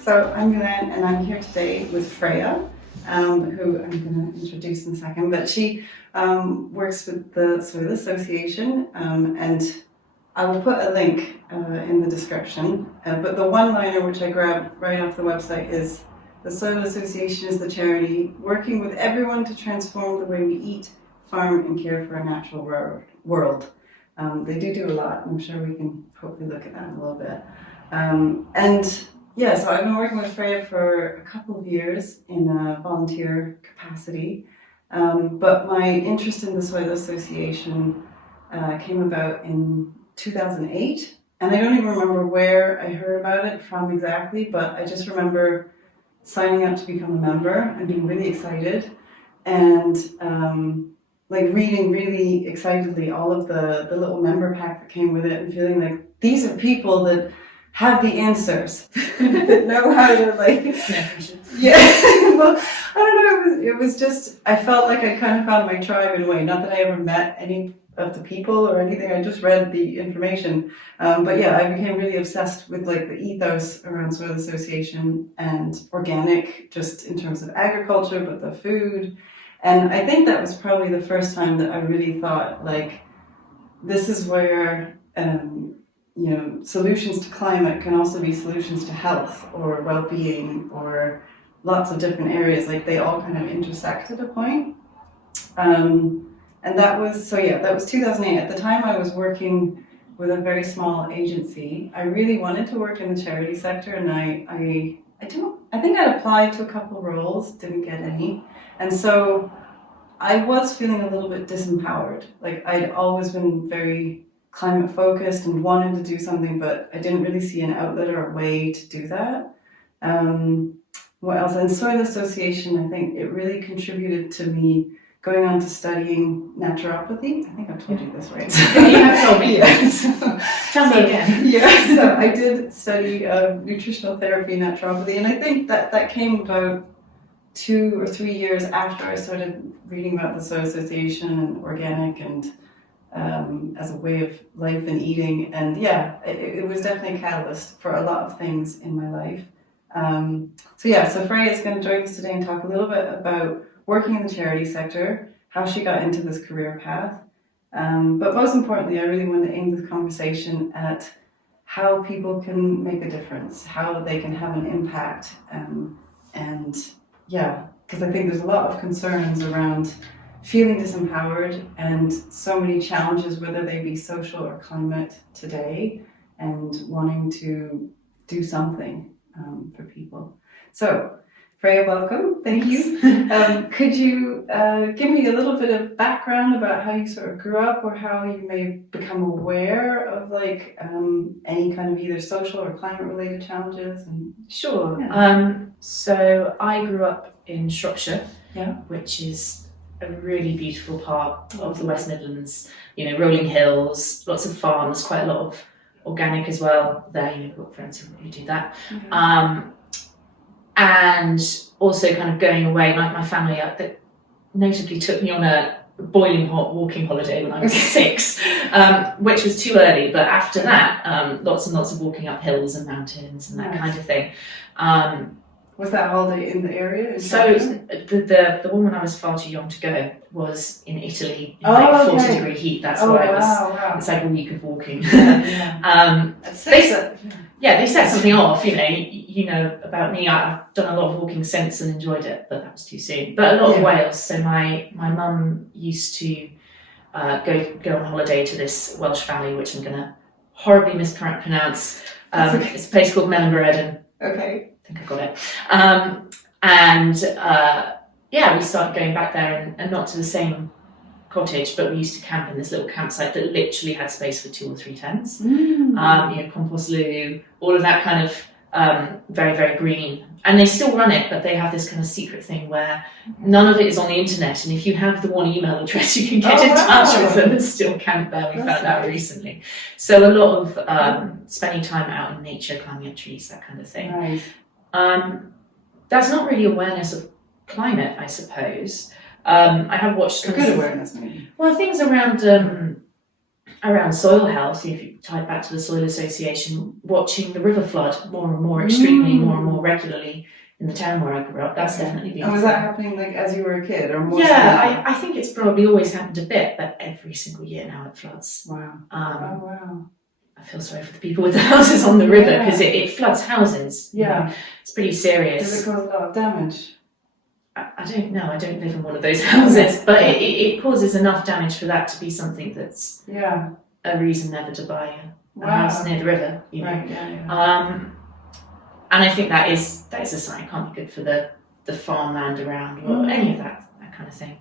So I'm Milan, and I'm here today with Freya, who I'm going to introduce in a second. But she works with the Soil Association, and I will put a link in the description. But the one-liner which I grabbed right off the website is, "The Soil Association is the charity working with everyone to transform the way we eat, farm, and care for our natural world." They do a lot. I'm sure we can hopefully look at that in a little bit. So I've been working with Freya for a couple of years in a volunteer capacity. But my interest in the Soil Association came about in 2008. And I don't even remember where I heard about it from exactly, but I just remember signing up to become a member and being really excited. And reading really excitedly all of the little member pack that came with it and feeling like these are people that have the answers, that know how to well, I don't know, it was just, I felt like I kind of found my tribe in a way, not that I ever met any of the people or anything, I just read the information. I became really obsessed with the ethos around Soil Association and organic, just in terms of agriculture, but the food. And I think that was probably the first time that I really thought, this is where, solutions to climate can also be solutions to health or well-being or lots of different areas. They all kind of intersect at a point. And that was 2008. At the time I was working with a very small agency. I really wanted to work in the charity sector, and I think I applied to a couple of roles, didn't get any. And so I was feeling a little bit disempowered. I'd always been very climate focused and wanted to do something, but I didn't really see an outlet or a way to do that. What else? And Soil Association, I think it really contributed to me going on to studying naturopathy. I think I've told you this, right? You have told me. Yes. Tell me again. Yeah, so I did study nutritional therapy, naturopathy, and I think that came about 2 or 3 years after I started reading about the Soil Association and organic and as a way of life and eating. And it was definitely a catalyst for a lot of things in my life. So Freya is going to join us today and talk a little bit about working in the charity sector, how she got into this career path. But most importantly, I really want to aim this conversation at how people can make a difference, how they can have an impact. Because I think there's a lot of concerns around feeling disempowered and so many challenges, whether they be social or climate today, and wanting to do something for people. So, Freya, welcome. Thank you. Could you give me a little bit of background about how you sort of grew up, or how you may become aware of any kind of either social or climate related challenges? Sure. Yeah. So I grew up in Shropshire, Yeah. which is a really beautiful part of the West Midlands. Rolling hills, lots of farms, quite a lot of organic as well there. We've got friends who do that. Mm-hmm. And also kind of going away, my family that notably took me on a boiling hot walking holiday when I was 6, which was too early, but after that, lots and lots of walking up hills and mountains and that kind of thing. Was that holiday in the area? So the one when I was far too young to go was in Italy in 40-degree heat. That's why it was. Wow. It's like a week of walking. Yeah. They set something off. You know about me. I've done a lot of walking since and enjoyed it, but that was too soon. But a lot of Wales. So my mum used to go on holiday to this Welsh valley, which I'm going to horribly mispronounce. It's a place called Mellenbereden. Okay. I think I got it. We started going back there and not to the same cottage, but we used to camp in this little campsite that literally had space for 2 or 3 tents. Compost loo, all of that kind of very, very green. And they still run it, but they have this kind of secret thing where none of it is on the internet. And if you have the one email address, you can get in touch with them and still camp there. We found out recently. So a lot of spending time out in nature, climbing up trees, that kind of thing. Nice. That's not really awareness of climate, I suppose. I have watched good awareness, maybe. Well, things around around soil health, if you tie it back to the Soil Association, watching the river flood more and more extremely, more and more regularly in the town where I grew up, that's definitely been. And was that happening like as you were a kid, or more? Yeah, I think it's probably always happened a bit, but every single year now it floods. Wow. Wow. I feel sorry for the people with the houses on the river, because it floods houses. Yeah. You know, it's pretty serious. Does it cause a lot of damage? I don't know. I don't live in one of those houses, but it causes enough damage for that to be something that's a reason never to buy a house near the river. You know? Right. And I think that is a sign. It can't be good for the farmland around or any of that kind of thing.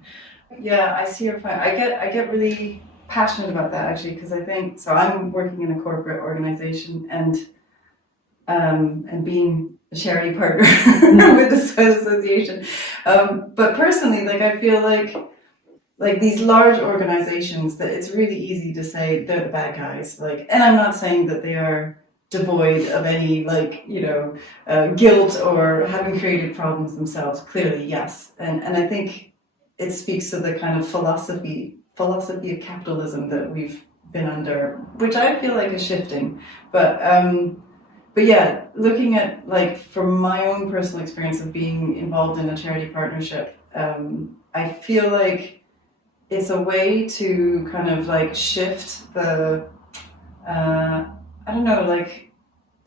Yeah, I see your point. I get really passionate about that, actually, because I think so. I'm working in a corporate organization and being a charity partner with the Soil Association. But personally, like, I feel like these large organizations, that it's really easy to say they're the bad guys. Like, and I'm not saying that they are devoid of any, like, guilt or having created problems themselves. Clearly, yes. And I think it speaks to the kind of philosophy of capitalism that we've been under, which I feel like is shifting. But yeah, looking at, like, from my own personal experience of being involved in a charity partnership, I feel like it's a way to kind of like shift the, I don't know, like,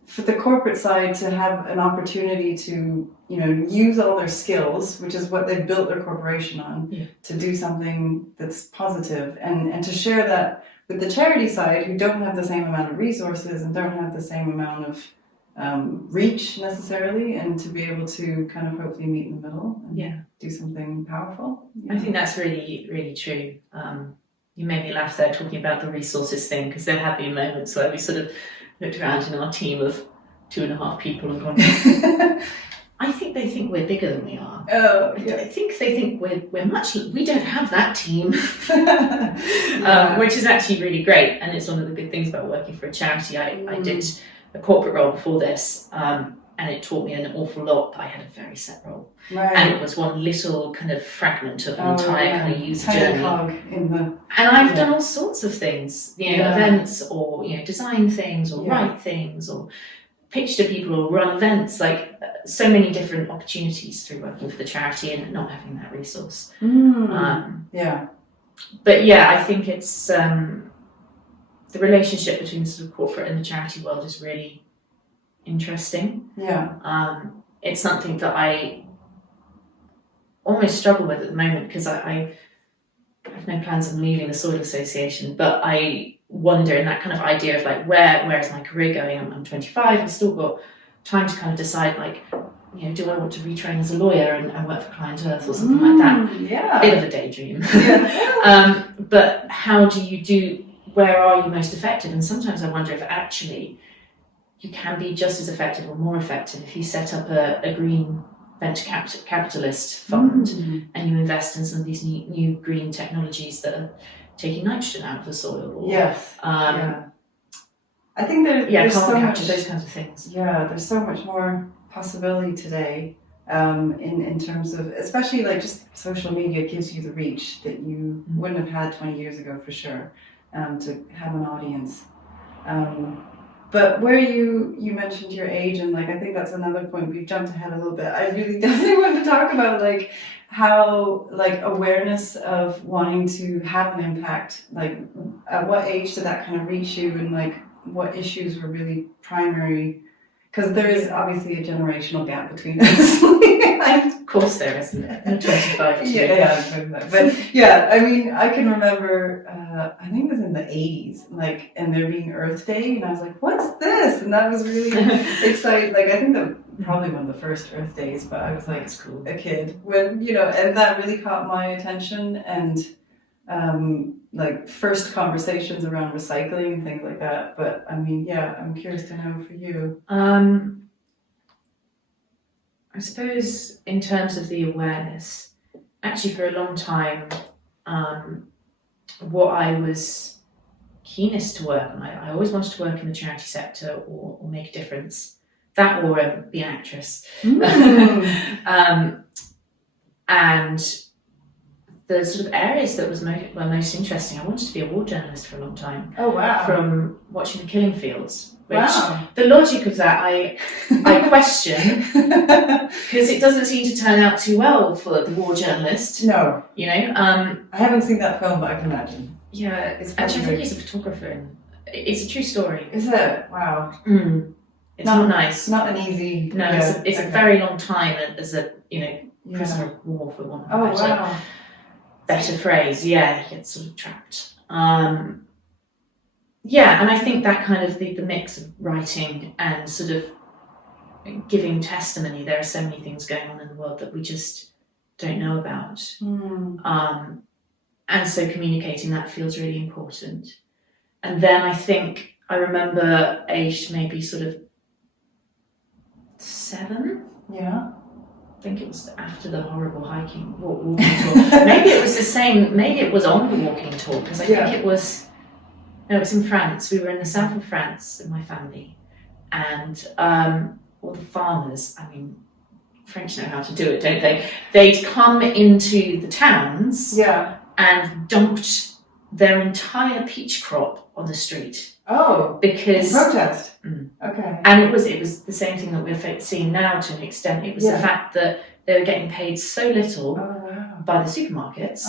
for the corporate side to have an opportunity to, use all their skills, which is what they've built their corporation on, to do something that's positive, and to share that with the charity side, who don't have the same amount of resources and don't have the same amount of reach necessarily, and to be able to kind of hopefully meet in the middle and do something powerful. I think that's really, really true. You made me laugh there talking about the resources thing, because there have been moments where we sort of looked around in our team of 2.5 people and gone, I think they think we're bigger than we are. Oh, I think they think we're much. We don't have that team, which is actually really great, and it's one of the good things about working for a charity. I did a corporate role before this, and it taught me an awful lot. But I had a very set role, and it was one little kind of fragment of an entire kind of user journey. And I've done all sorts of things, events, or design things, or write things, or pitch to people, or run events, like so many different opportunities through working for the charity and not having that resource. But yeah, I think it's the relationship between the sort of corporate and the charity world is really interesting. It's something that I almost struggle with at the moment, because I have no plans on leaving the Soil Association, but I wonder, in that kind of idea of like, where is my career going? I'm 25, I've still got time to kind of decide, like, do I want to retrain as a lawyer and work for Client Earth or something like that? Bit of a daydream. But how where are you most effective? And sometimes I wonder if actually you can be just as effective or more effective if you set up a green venture capitalist fund and you invest in some of these new green technologies that are taking nitrogen out of the soil. I think there's so much, those kinds of things. There's so much more possibility today, in terms of, especially like just social media gives you the reach that you wouldn't have had 20 years ago for sure, to have an audience. But where you mentioned your age, and like, I think that's another point, we've jumped ahead a little bit. I really definitely want to talk about like how, like, awareness of wanting to have an impact, like at what age did that kind of reach you, and like what issues were really primary? Because there is obviously a generational gap between us. Of course there is, isn't it? I'm 25 too. But yeah, I mean, I can remember, I think it was in the 80s, like, and there being Earth Day, and I was like, what's this? And that was really exciting. Like, I think that probably one of the first Earth Days, but I was like, it's cool, a kid, when, and that really caught my attention, and like first conversations around recycling and things like that. But I mean, I'm curious to know for you. I suppose in terms of the awareness, actually for a long time, what I was keenest to work on, I always wanted to work in the charity sector or make a difference. That or be an actress. And the sort of areas that were most interesting, I wanted to be a war journalist for a long time. Oh wow! From watching the killing fields, which Wow. the logic of that I question, because it doesn't seem to turn out too well for the war journalist. No, you know. I haven't seen that film, but I can imagine. Yeah, It's actually, I think really- he's a photographer, and it's a true story. Is it? Wow. It's not nice. Not an easy. No, yeah, it's okay. a very long time as a Yeah. prisoner of war, for want of Oh a better, wow. better phrase. Yeah, he gets sort of trapped. Yeah, and I think that kind of the mix of writing and sort of giving testimony. There are so many things going on in the world that we just don't know about. And so communicating that feels really important. And then I remember aged maybe sort of 7. Yeah. I think it was after the horrible walking tour. Maybe it was the same, maybe it was on the walking tour, because I think it was in France. We were in the south of France with my family. And all the farmers, I mean, French know how to do it, don't they? They'd come into the towns and dumped their entire peach crop on the street. Oh, because protest. Okay. And it was the same thing that we're seeing now to an extent. It was the fact that they were getting paid so little by the supermarkets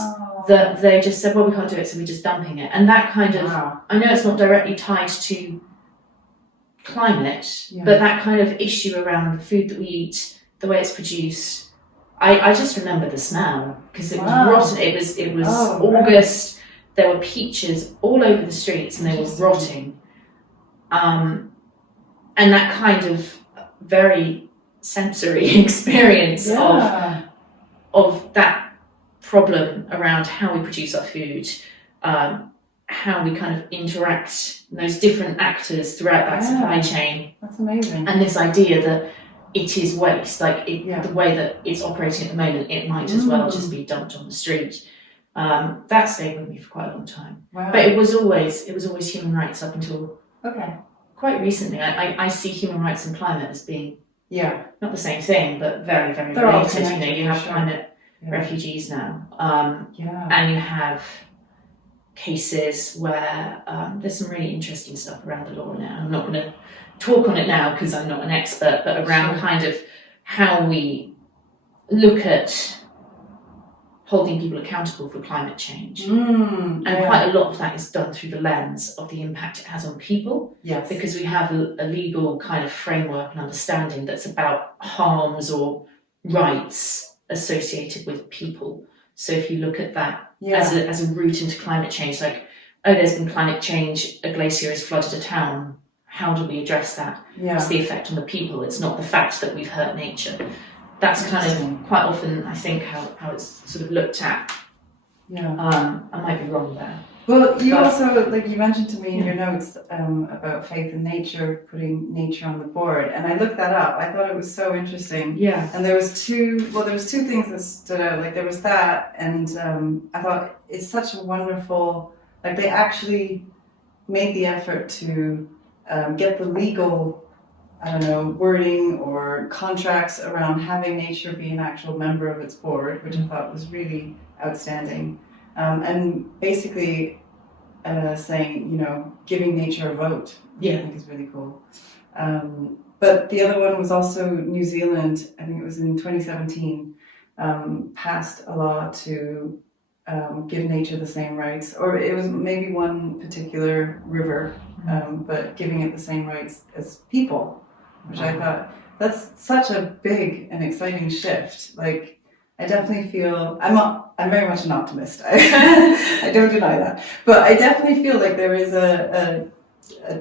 that they just said, well, we can't do it, so we're just dumping it. And that kind of, I know it's not directly tied to climate, but that kind of issue around the food that we eat, the way it's produced, I just remember the smell, because it was rotten. It was August. There were peaches all over the streets and they were rotting. And that kind of very sensory experience of that problem around how we produce our food, how we kind of interact, those different actors throughout that supply chain. That's amazing. And this idea that it is waste, like the way that it's operating at the moment, it might as well just be dumped on the street. That stayed with me for quite a long time. Wow. But it was always human rights up until quite recently. I see human rights and climate as being not the same thing, but very, very They're all related. connected, You have for sure. climate refugees now, and you have cases where there's some really interesting stuff around the law now. I'm not going to talk on it now because I'm not an expert, but around kind of how we look at holding people accountable for climate change. And quite a lot of that is done through the lens of the impact it has on people. Yes. Because we have a legal kind of framework and understanding that's about harms or rights associated with people. So if you look at that as a route into climate change, like, oh, there's been climate change, a glacier has flooded a town, how do we address that? It's the effect on the people, it's not the fact that we've hurt nature. That's kind of quite often, I think, how it's sort of looked at. I might be wrong there. Well, you also, like you mentioned to me in your notes about faith in nature, putting nature on the board, and I looked that up. I thought it was so interesting. Yeah. And there was two things that stood out. Like there was that, and I thought it's such a wonderful, like they actually made the effort to get the legal, wording or contracts around having nature be an actual member of its board, which I thought was really outstanding. And basically saying, giving nature a vote, which I think is really cool. But the other one was also New Zealand, I think it was in 2017, passed a law to give nature the same rights, or it was maybe one particular river, but giving it the same rights as people, which I thought, that's such a big and exciting shift. Like, I definitely feel, I'm very much an optimist. I don't deny that. But I definitely feel like there is a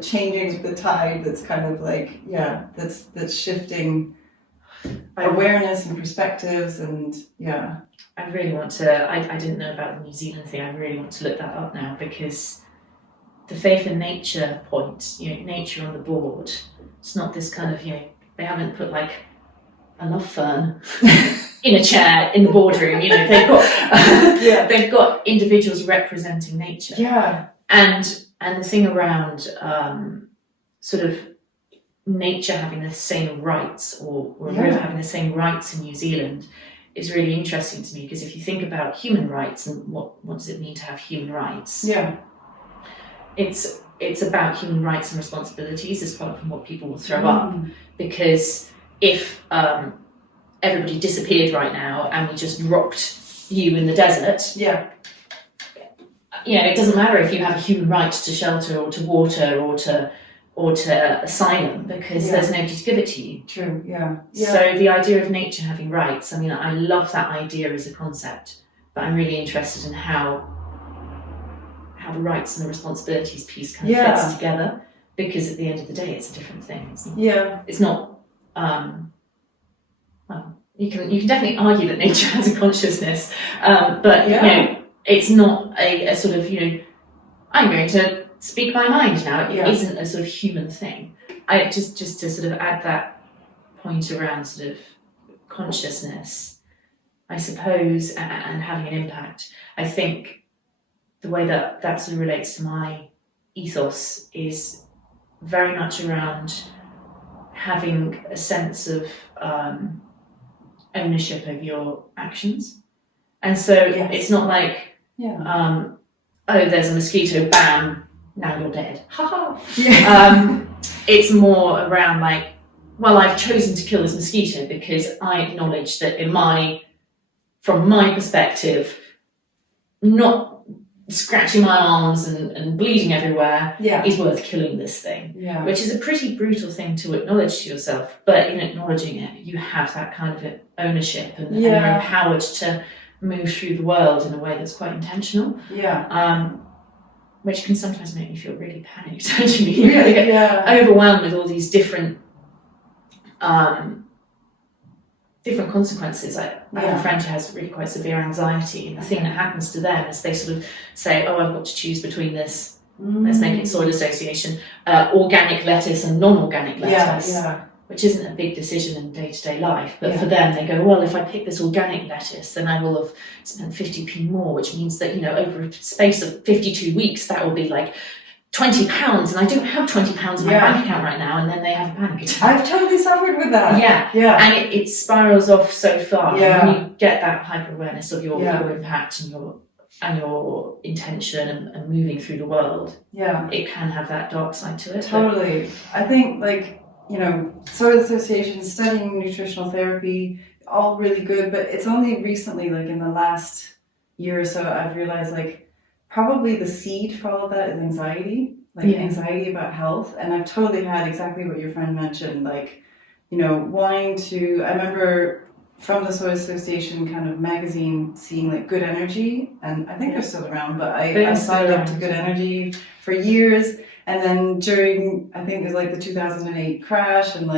changing of the tide that's kind of like, that's shifting awareness and perspectives and, I really want to, I didn't know about the New Zealand thing, I really want to look that up now, because the faith in nature point, nature on the board, it's not this kind of, they haven't put like a love fern in a chair in the boardroom, they've got individuals representing nature. Yeah. And the thing around sort of nature having the same rights or a river having the same rights in New Zealand is really interesting to me, because if you think about human rights and what does it mean to have human rights, it's about human rights and responsibilities as part of what people will throw up. Because if everybody disappeared right now and we just dropped you in the desert, it doesn't matter if you have a human right to shelter or to water or to asylum, because there's nobody to give it to you. True. So the idea of nature having rights, I mean, I love that idea as a concept, but I'm really interested in how the rights and the responsibilities piece kind of fits together, because at the end of the day, it's a different thing. It's not. Well, you can definitely argue that nature has a consciousness, but it's not a sort of I'm going to speak my mind now. It isn't a sort of human thing. I just to sort of add that point around sort of consciousness, I suppose, and having an impact. I think the way that sort of relates to my ethos is very much around having a sense of ownership of your actions. And so it's not like, oh, there's a mosquito, bam, now you're dead. Ha ha. It's more around like, well, I've chosen to kill this mosquito because I acknowledge that from my perspective, not scratching my arms and bleeding everywhere is worth killing this thing, which is a pretty brutal thing to acknowledge to yourself. But in acknowledging it, you have that kind of ownership, and you're empowered to move through the world in a way that's quite intentional. Which can sometimes make me feel really panicked, actually. You really get overwhelmed with all these different consequences. I have a friend who has really quite severe anxiety, and the thing that happens to them is they sort of say, oh, I've got to choose between this, let's make it soil association, organic lettuce and non-organic lettuce, which isn't a big decision in day-to-day life, but for them they go, well, if I pick this organic lettuce, then I will have spent 50p more, which means that, over a space of 52 weeks, that will be like £20, and I don't have £20 in my bank account right now, and then they have a panic attack. I've totally suffered with that. And it spirals off so far. When you get that hyper awareness of your impact and your intention and moving through the world, it can have that dark side to it. Totally. I think soil association, studying nutritional therapy, all really good, but it's only recently, like in the last year or so, I've realized probably the seed for all of that is anxiety, anxiety about health. And I've totally had exactly what your friend mentioned, wanting to, I remember from the Soil Association kind of magazine seeing Good Energy, and I think they're still around, but I signed up to Good Energy for years. And then during, I think it was the 2008 crash, and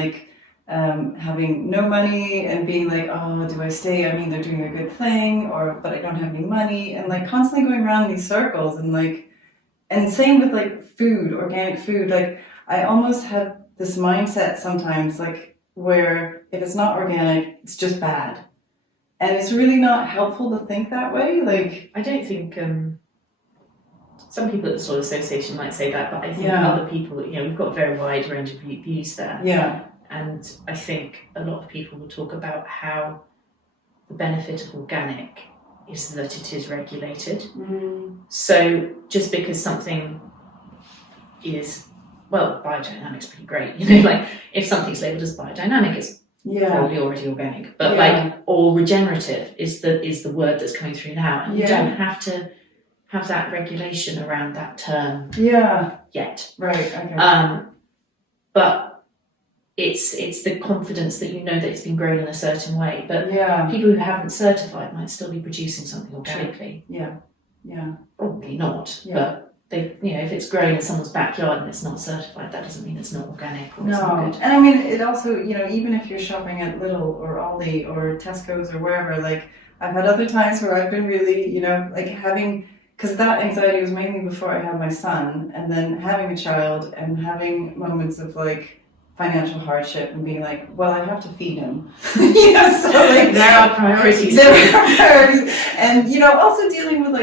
having no money and being oh, do I stay? I mean, they're doing a good thing, but I don't have any money, and constantly going around in these circles, and same with food, organic food. I almost have this mindset sometimes where if it's not organic, it's just bad, and it's really not helpful to think that way. I don't think some people at the Soil Association might say that, but I think other people, we've got a very wide range of views there. And I think a lot of people will talk about how the benefit of organic is that it is regulated. So just because something is, biodynamic's pretty great, if something's labelled as biodynamic, it's probably already organic. But or regenerative is the word that's coming through now. And you don't have to have that regulation around that term yet. Right, okay. But it's the confidence that that it's been grown in a certain way. But people who haven't certified might still be producing something organically. Probably not. But they, if it's grown in someone's backyard and it's not certified, that doesn't mean it's not organic or it's not good. And I mean, it also, even if you're shopping at Lidl or Aldi or Tesco's or wherever, I've had other times where I've been really, having, because that anxiety was mainly before I had my son, and then having a child and having moments of financial hardship and being well, I have to feed him. There are priorities. And also dealing with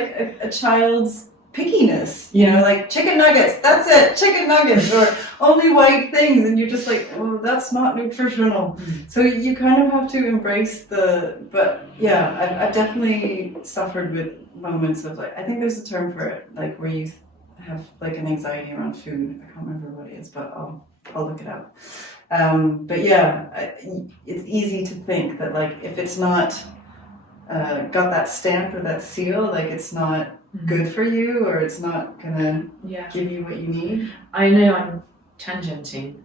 a child's pickiness, you know, like chicken nuggets, that's it, chicken nuggets, or only white things, and you're just like, oh, that's not nutritional. So you kind of have to embrace but yeah, I've definitely suffered with moments of like, I think there's a term for it, like where you have like an anxiety around food. I can't remember what it is, but I'll look it up. But yeah, it's easy to think that like if it's not got that stamp or that seal, like it's not good for you, or it's not gonna give you what you need. I know I'm tangenting.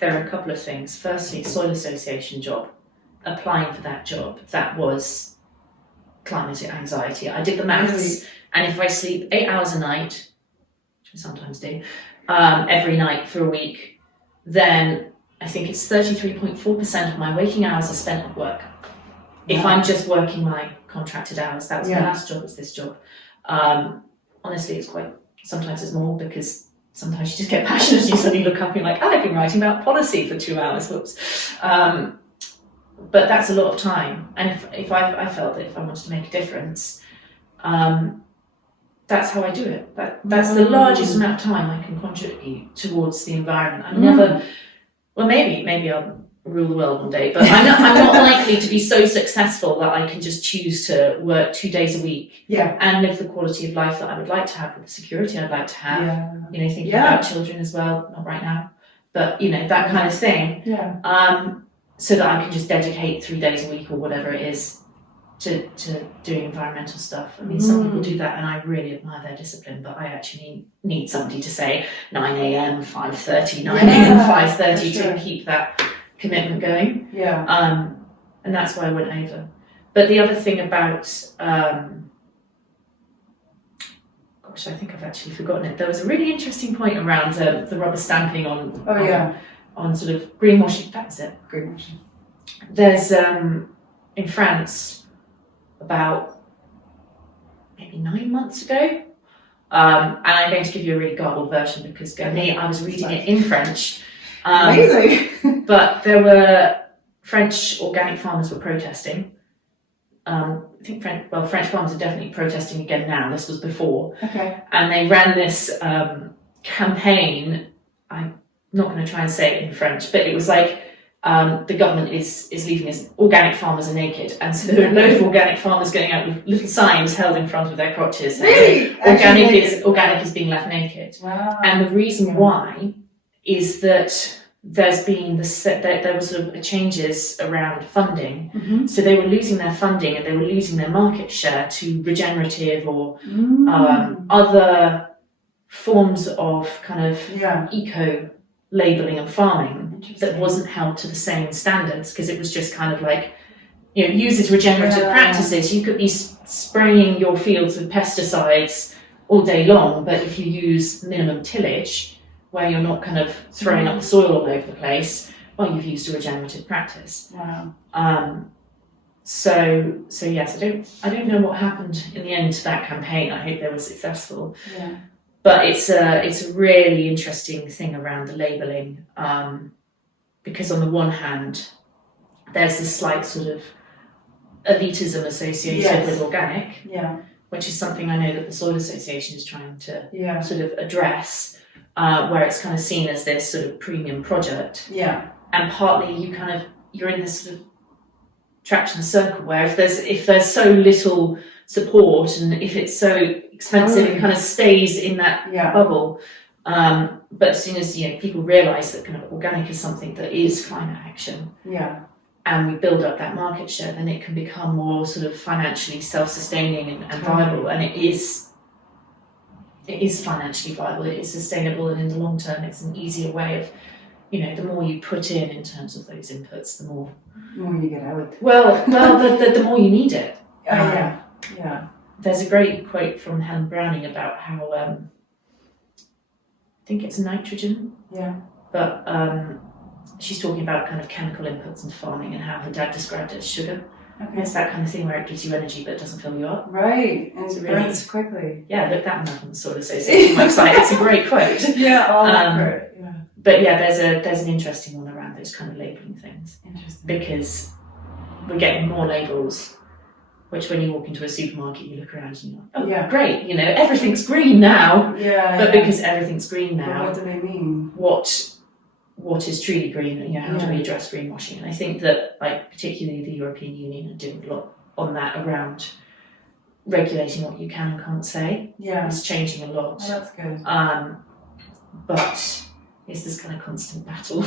There are a couple of things. Firstly, soil association job. Applying for that job, that was climate anxiety. I did the maths, and if I sleep 8 hours a night, which I sometimes do, every night for a week, then I think it's 33.4% of my waking hours are spent at work. If I'm just working my contracted hours, that was my last job, it's this job. Honestly, sometimes it's more, because sometimes you just get passionate and you suddenly look up and you're like, oh, I've been writing about policy for 2 hours, whoops. But that's a lot of time. And if I felt that if I wanted to make a difference, that's how I do it. That's the largest amount of time I can contribute towards the environment. I'm never, well, maybe I'll rule the world one day, but I'm not likely to be so successful that I can just choose to work 2 days a week and live the quality of life that I would like to have, with the security I'd like to have, you know, thinking about children as well, not right now, but you know, that kind of thing, so that I can just dedicate 3 days a week or whatever it is to doing environmental stuff. I mean, some people do that and I really admire their discipline, but I actually need somebody to say 9 a.m, 5:30, 9 a.m, 5:30 to keep that commitment going. And that's why I went over. But the other thing about gosh, I think I've actually forgotten it. There was a really interesting point around the rubber stamping on sort of greenwashing. That was it, greenwashing. There's in France about maybe 9 months ago, and I'm going to give you a really garbled version because I was reading it in French. Amazing. But there were French organic farmers were protesting. I think French farmers are definitely protesting again now. This was before. Okay. And they ran this campaign. I'm not going to try and say it in French, but it was like the government is leaving us, organic farmers are naked. And so there were a load of organic farmers going out with little signs held in front of their crotches saying organic is being left naked. Wow. And the reason why is that there was sort of changes around funding. So they were losing their funding and they were losing their market share to regenerative or other forms of kind of eco labelling and farming that wasn't held to the same standards, because it was just kind of like, you know, uses regenerative practices. You could be spraying your fields with pesticides all day long, but if you use minimum tillage, where you're not kind of throwing up the soil all over the place, well, you've used a regenerative practice. Wow. So yes, I don't know what happened in the end to that campaign. I hope they were successful. But it's a really interesting thing around the labelling, because on the one hand, there's this slight sort of elitism associated with organic, which is something I know that the Soil Association is trying to sort of address. Where it's kind of seen as this sort of premium product. And partly you're in this sort of traction circle where if there's so little support and if it's so expensive, it kind of stays in that bubble. But as soon as people realise that kind of organic is something that is climate action, and we build up that market share, then it can become more sort of financially self-sustaining and viable, and it is financially viable, it is sustainable, and in the long term it's an easier way of, the more you put in terms of those inputs, the more you get out. Well, the more you need it. Yeah. There's a great quote from Helen Browning about how I think it's nitrogen. But she's talking about kind of chemical inputs into farming and how her dad described it as sugar. Okay. It's that kind of thing where it gives you energy but it doesn't fill you up. Right, and it burns quickly. Yeah, look that one up on the Soil Association website. It's a great quote. But there's an interesting one around those kind of labelling things. Interesting. Because we're getting more labels which when you walk into a supermarket, you look around and you're like, oh, Yeah. great, you know, everything's green now. Yeah. But because everything's green But now, what do they mean? what is truly green? You know, how do we address greenwashing? And I think that, like, particularly the European Union are doing a lot on that around regulating what you can and can't say. Yeah. It's changing a lot. Oh, that's good. But it's this kind of constant battle.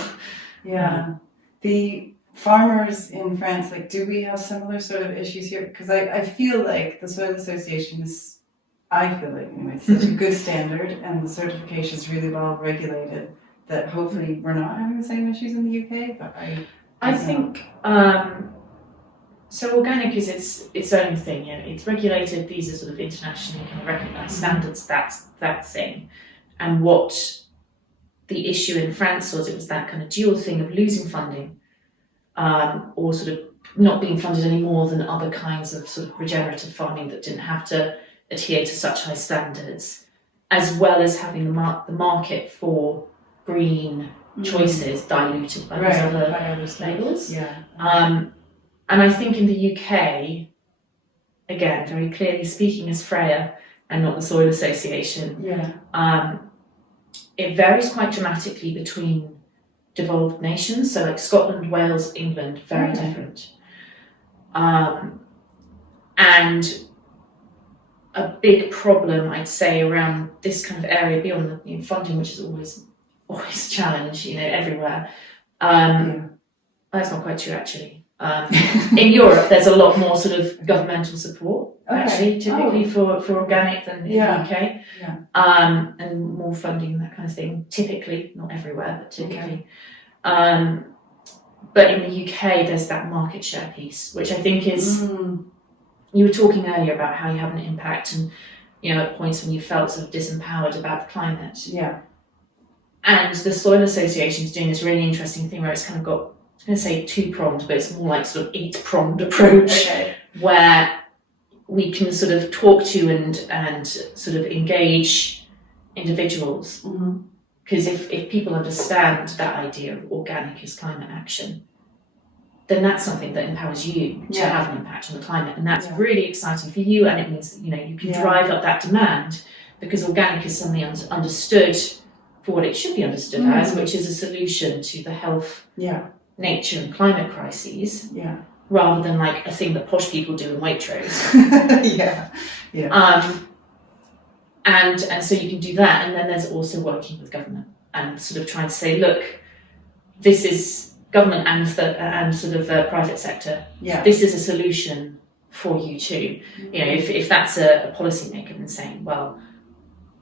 Yeah. The farmers in France, like, do we have similar sort of issues here? Because I feel like the Soil Association is, I feel like, anyway, it's such a good standard and the certification is really well regulated that hopefully we're not having the same issues in the UK, but I think, so organic is its own thing, you know, it's regulated, these are sort of internationally kind of recognised standards, that's that thing. And what the issue in France was, it was that kind of dual thing of losing funding, or sort of not being funded any more than other kinds of sort of regenerative farming that didn't have to adhere to such high standards, as well as having the market for green choices diluted by these other labels. Yeah. And I think in the UK, again, very clearly speaking as Freya and not the Soil Association, it varies quite dramatically between devolved nations. So like Scotland, Wales, England, very different. And a big problem, I'd say, around this kind of area beyond the funding, which is always a challenge, you know, everywhere. That's not quite true, actually. In Europe, there's a lot more sort of governmental support, actually, typically for organic than in the UK. And more funding and that kind of thing, typically, not everywhere, but typically. But in the UK, there's that market share piece, which I think is, you were talking earlier about how you have an impact and, you know, at points when you felt sort of disempowered about the climate. Yeah. And the Soil Association is doing this really interesting thing where it's kind of got, I was going to say two-pronged, but it's more like sort of eight-pronged approach, where we can sort of talk to and sort of engage individuals. Because if people understand that idea of organic as climate action, then that's something that empowers you to have an impact on the climate. And that's really exciting for you, and it means that, you know, you can drive up that demand, because organic is something understood for what it should be understood as, which is a solution to the health, nature and climate crises, rather than like a thing that posh people do in Waitrose. And so you can do that, and then there's also working with government and sort of trying to say, look, this is government and sort of the private sector. This is a solution for you too. You know, if that's a policy maker and saying, well,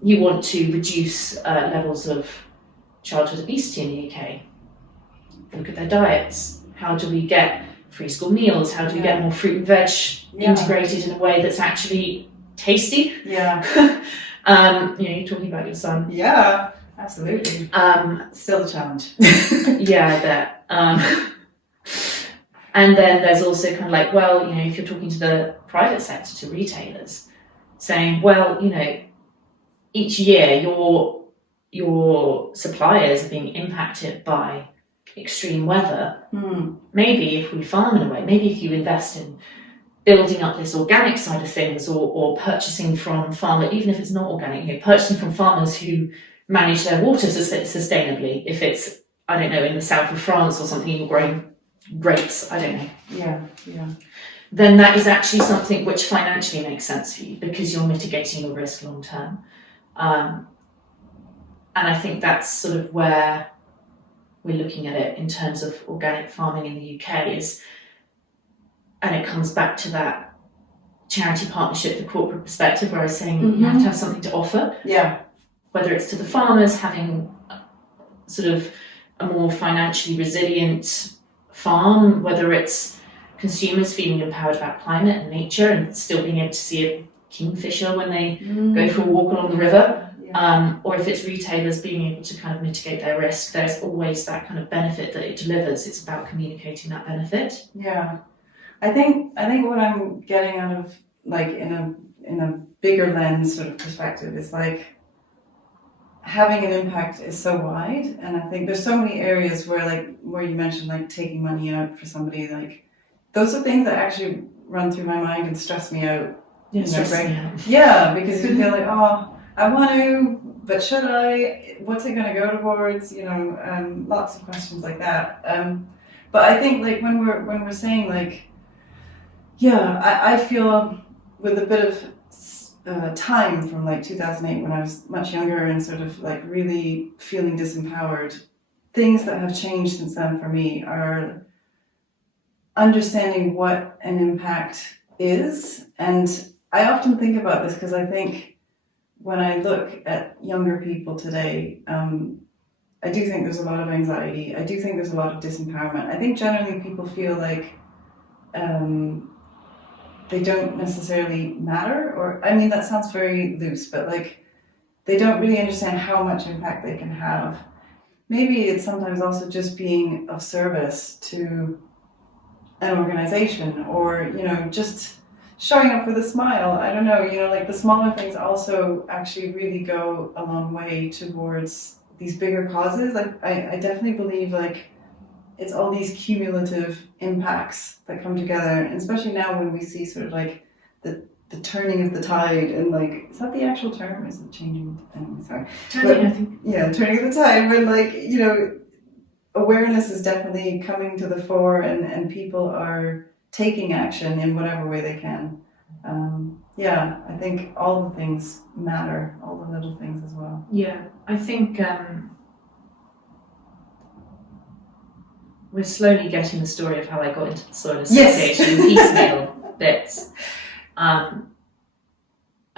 you want to reduce levels of childhood obesity in the UK, look at their diets. How do we get free school meals? How do we get more fruit and veg integrated in a way that's actually tasty? You know, you're talking about your son. Yeah, absolutely. Still a challenge. I bet. And then there's also kind of like, well, you know, if you're talking to the private sector, to retailers, saying, well, you know, each year your suppliers are being impacted by extreme weather. Maybe if we farm in a way, maybe if you invest in building up this organic side of things, or purchasing from farmers, even if it's not organic, you know, purchasing from farmers who manage their water sustainably. If it's, I don't know, in the south of France or something, you're growing grapes, I don't know. Then that is actually something which financially makes sense for you, because you're mitigating your risk long term. And I think that's sort of where we're looking at it in terms of organic farming in the UK is, and it comes back to that charity partnership, the corporate perspective, where I was saying you have to have something to offer. Whether it's to the farmers having sort of a more financially resilient farm, whether it's consumers feeling empowered about climate and nature and still being able to see a kingfisher when they go for a walk along the river. Or if it's retailers being able to kind of mitigate their risk, there's always that kind of benefit that it delivers. It's about communicating that benefit. I think what I'm getting out of, like, in a bigger lens sort of perspective, is like having an impact is so wide, and I think there's so many areas where you mentioned, like, taking money out for somebody, like those are things that actually run through my mind and stress me out. Yeah, You know, stressing out. Yeah, because you feel like, oh, I want to, but should I? What's it going to go towards? You know, lots of questions like that. But I think like when we're saying like, yeah, I feel with a bit of time from like 2008 when I was much younger and sort of like really feeling disempowered, things that have changed since then for me are understanding what an impact is. And I often think about this because I think when I look at younger people today, I do think there's a lot of anxiety. I do think there's a lot of disempowerment. I think generally people feel like they don't necessarily matter, or I mean that sounds very loose, but like they don't really understand how much impact they can have. Maybe it's sometimes also just being of service to an organization, or you know, just showing up with a smile. I don't know, you know, like the smaller things also actually really go a long way towards these bigger causes. I definitely believe like it's all these cumulative impacts that come together, and especially now when we see sort of like the turning of the tide, and like, is that the actual term? Is it changing? Anyway, sorry. Turning, I think. Yeah, turning of the tide, when like, you know, awareness is definitely coming to the fore, and people are taking action in whatever way they can. Yeah, I think all the things matter, all the little things as well. Yeah, I think we're slowly getting the story of how I got into the Soil Association in piecemeal bits.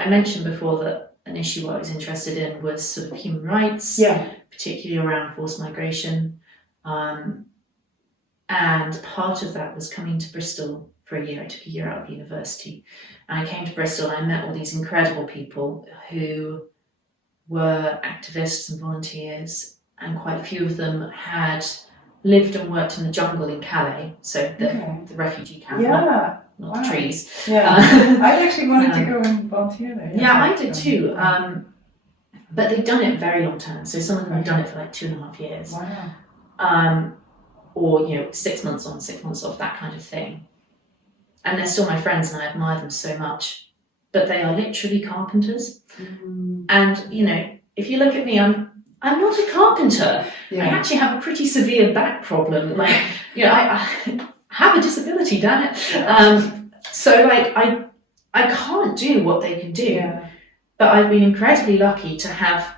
I mentioned before that an issue I was interested in was sort of human rights, particularly around forced migration. And part of that was coming to Bristol for a year. I took a year out of university. And I came to Bristol and I met all these incredible people who were activists and volunteers, and quite a few of them had lived and worked in the jungle in Calais, so the refugee camp, not the trees. Yeah, I actually wanted to go and volunteer there. Yeah, I did too. But they'd done it very long term, so some of them had done it for like 2.5 years. Wow. Or, you know, 6 months on, 6 months off, that kind of thing. And they're still my friends and I admire them so much. But they are literally carpenters. Mm-hmm. And, you know, if you look at me, I'm not a carpenter. Yeah. I actually have a pretty severe back problem. Like, you know, I have a disability, damn it. So, like, I can't do what they can do. Yeah. But I've been incredibly lucky to have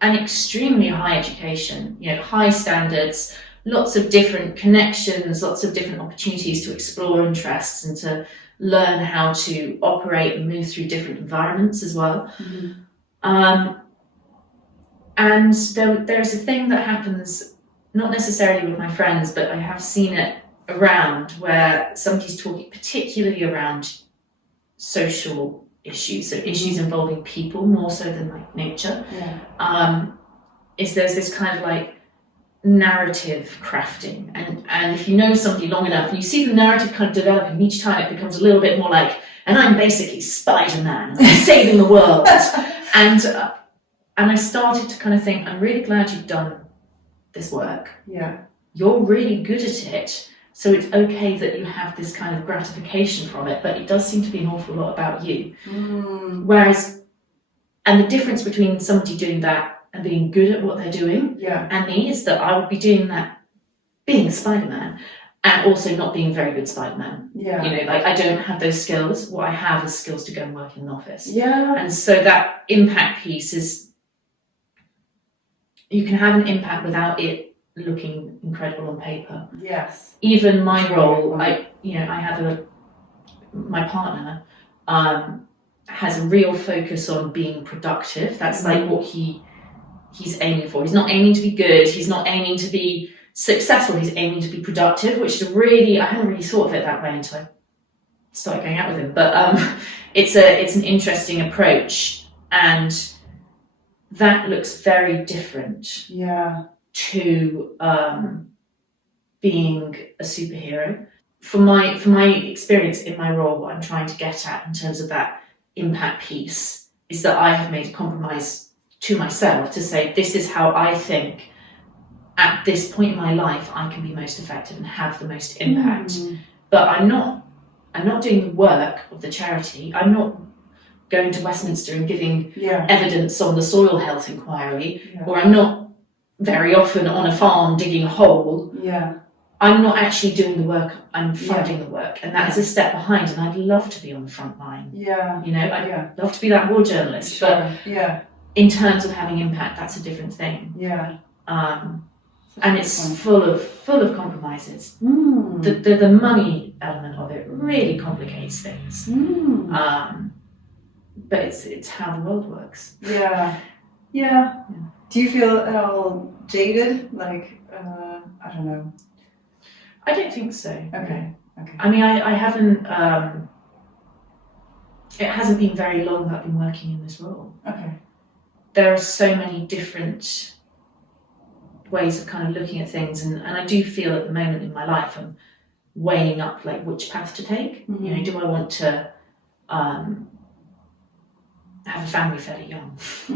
an extremely high education, you know, high standards, lots of different connections, lots of different opportunities to explore interests and to learn how to operate and move through different environments as well. Mm-hmm. And there's a thing that happens, not necessarily with my friends, but I have seen it around, where somebody's talking particularly around social issues, so issues involving people more so than like nature. Yeah. Is there's this kind of like narrative crafting, and if you know somebody long enough, you see the narrative kind of developing. Each time it becomes a little bit more like, and I'm basically Spider-Man, and I'm saving the world. And I started to kind of think, I'm really glad you've done this work. Yeah. You're really good at it, so it's okay that you have this kind of gratification from it, but it does seem to be an awful lot about you. Whereas, and the difference between somebody doing that and being good at what they're doing, and me, is that I would be doing that being Spider-Man, and also not being very good Spider-Man. Yeah. You know, like, I don't have those skills. What I have is skills to go and work in an office. Yeah. And so that impact piece is, you can have an impact without it looking incredible on paper. Yes. Even my role, my partner has a real focus on being productive. That's like what he's aiming for. He's not aiming to be good. He's not aiming to be successful. He's aiming to be productive, which is really, I hadn't really thought of it that way until I started going out with him. But it's an interesting approach, and that looks very different to being a superhero. For my experience in my role, what I'm trying to get at in terms of that impact piece is that I have made a compromise to myself to say, this is how I think at this point in my life I can be most effective and have the most impact. but I'm not doing the work of the charity. I'm not going to Westminster and giving evidence on the soil health inquiry, or I'm not very often on a farm digging a hole. I'm not actually doing the work, I'm funding the work, and that is a step behind, and I'd love to be on the front line. I'd love to be that war journalist, but in terms of having impact, that's a different thing. And it's full of compromises. The money element of it really complicates things. But it's how the world works. Yeah. Do you feel at all jaded? Like, I don't know. I don't think so. Okay. I mean, I haven't, it hasn't been very long that I've been working in this role. Okay. There are so many different ways of kind of looking at things, and I do feel at the moment in my life I'm weighing up like which path to take. Do I want to have a family fairly young? I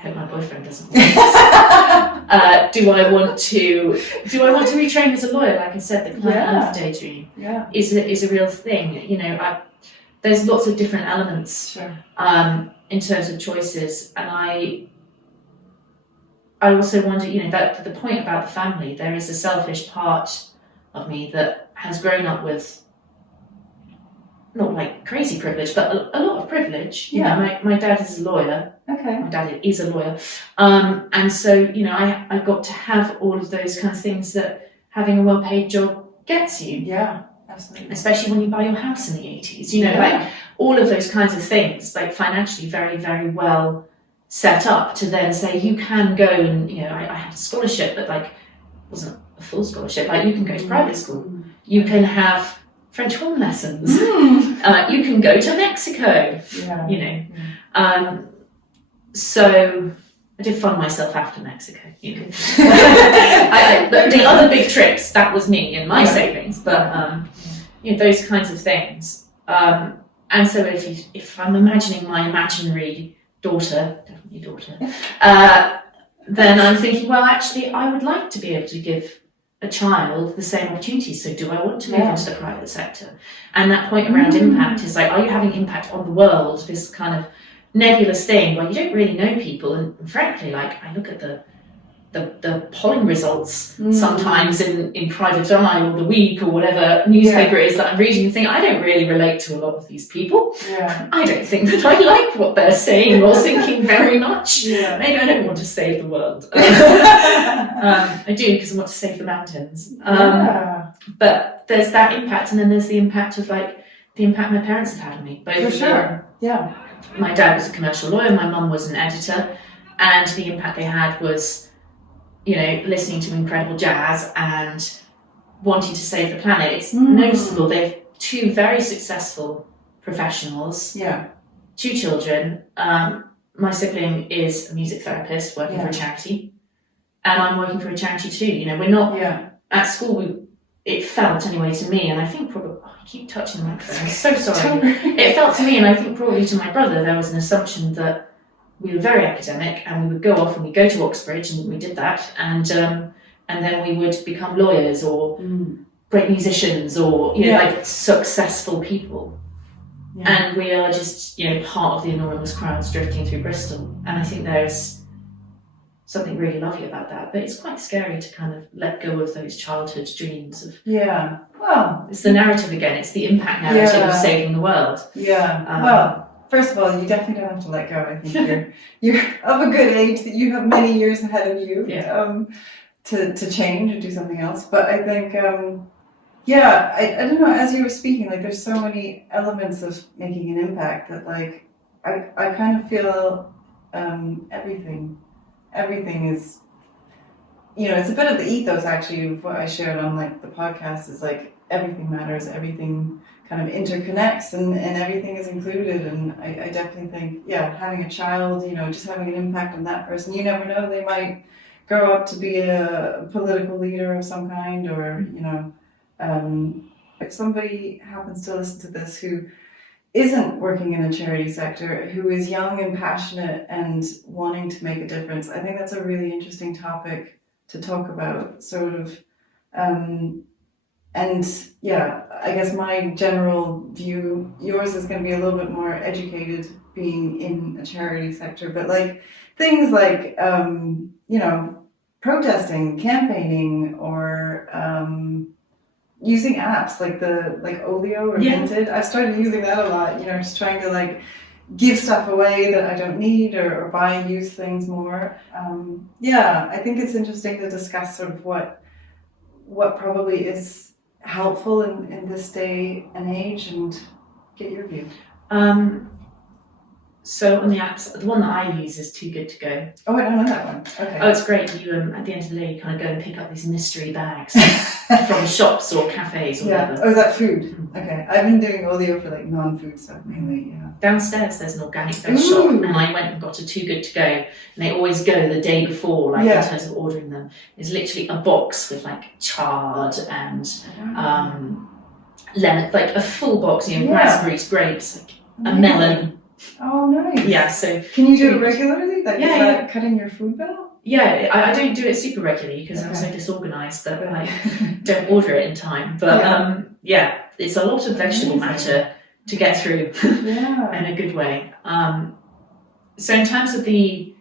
hope my boyfriend doesn't want this. Do I want to retrain as a lawyer? Like I said, the client earth daydream is a real thing. There's lots of different elements in terms of choices, and I also wonder, that the point about the family, there is a selfish part of me that has grown up with not like crazy privilege, but a lot of privilege. My dad is a lawyer. Okay. My dad is a lawyer. And so, I got to have all of those kind of things that having a well-paid job gets you. Yeah, absolutely. Especially when you buy your house in the 80s, like all of those kinds of things, like financially very, very well set up to then say you can go and, I had a scholarship, but like wasn't a full scholarship. Like you can go to private school. You can have French horn lessons. You can go to Mexico. So I did fund myself after Mexico. The other big trips, that was me and my savings, but those kinds of things. And so if I'm imagining my imaginary daughter, definitely daughter, then I'm thinking, well, actually, I would like to be able to give a child the same opportunities. So do I want to move into the private sector? And that point around impact is like, are you having impact on the world? This kind of nebulous thing where you don't really know people. And frankly, like I look at the polling results sometimes in Private Eye or The Week or whatever newspaper it is that I'm reading and think, I don't really relate to a lot of these people. I don't think that I like what they're saying or thinking very much. Maybe I don't want to save the world. I do, because I want to save the mountains. But there's that impact, and then there's the impact of like the impact my parents have had on me. Both For sure. My dad was a commercial lawyer, my mum was an editor, and the impact they had was listening to incredible jazz and wanting to save the planet. It's noticeable. They have two very successful professionals, 2 children. My sibling is a music therapist working for a charity, and I'm working for a charity too. We're not at school. It felt anyway to me, and I think probably I keep touching the microphone. I'm so sorry. It felt to me, and I think probably to my brother, there was an assumption that we were very academic, and we would go off and we'd go to Oxbridge, and we did that, and then we would become lawyers or great musicians or like successful people. And we are just part of the enormous crowds drifting through Bristol, and I think there's something really lovely about that, but it's quite scary to kind of let go of those childhood dreams of well, it's the narrative again, it's the impact narrative of saving the world. Well, first of all, you definitely don't have to let go. I think you're of a good age that you have many years ahead of you to change and do something else. But I think, I don't know, as you were speaking, like there's so many elements of making an impact that like, I kind of feel everything is, it's a bit of the ethos actually of what I shared on like the podcast is like everything matters, everything kind of interconnects and everything is included. And I definitely think, having a child, just having an impact on that person, you never know, they might grow up to be a political leader of some kind, or, if somebody happens to listen to this who isn't working in a charity sector, who is young and passionate and wanting to make a difference, I think that's a really interesting topic to talk about, sort of, And yeah, I guess my general view, yours is going to be a little bit more educated being in a charity sector, but like things like, you know, protesting, campaigning, or using apps like Olio or Vinted. I've started using that a lot, you know, just trying to like give stuff away that I don't need or buy used things more. Yeah, I think it's interesting to discuss sort of what probably is helpful in this day and age and get your view. So on the apps, the one that I use is Too Good To Go. Oh, I don't know that one. Okay. Oh, it's great. You at the end of the day, you kind of go and pick up these mystery bags from shops or cafes or whatever. Oh, is that food? Okay. I've been doing Olio for like non-food stuff mainly, yeah. Downstairs there's an organic veg shop, and I went and got a Too Good To Go, and they always go the day before, like in terms of ordering them. It's literally a box with like chard and lemon, like a full box, you know, raspberries, grapes, like a melon. Oh, nice. Yeah, so can you do it regularly? Like, is that cutting your food bill? Yeah, I don't do it super regularly because I'm so disorganized that I don't order it in time. But yeah, it's a lot of vegetable matter to get through in a good way. So in terms of the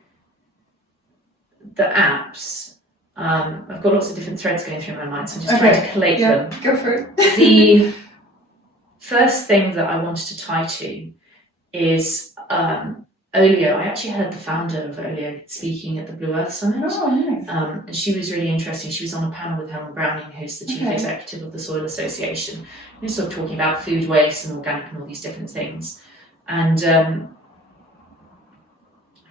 apps, I've got lots of different threads going through my mind, so I'm just trying to collate them. Go for it. The first thing that I wanted to tie to is Olio. I actually heard the founder of Olio speaking at the Blue Earth Summit. Oh, nice. And she was really interesting. She was on a panel with Helen Browning, who's the chief executive of the Soil Association. And we were sort of talking about food waste and organic and all these different things. And I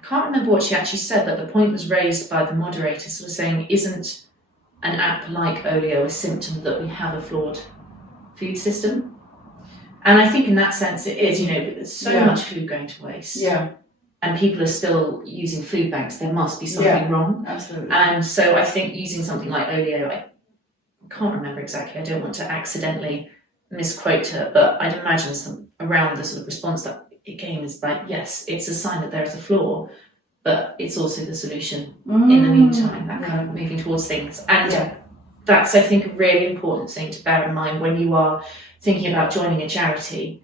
can't remember what she actually said, but the point was raised by the moderator, sort of saying, isn't an app like Olio a symptom that we have a flawed food system? And I think in that sense it is, you know, there's so much food going to waste. Yeah. And people are still using food banks. There must be something wrong. Absolutely. And so I think using something like Olio, I can't remember exactly, I don't want to accidentally misquote her, but I'd imagine some around the sort of response that it came is like, yes, it's a sign that there is a flaw, but it's also the solution in the meantime, that kind of moving towards things. And that's, I think, a really important thing to bear in mind when you are thinking about joining a charity.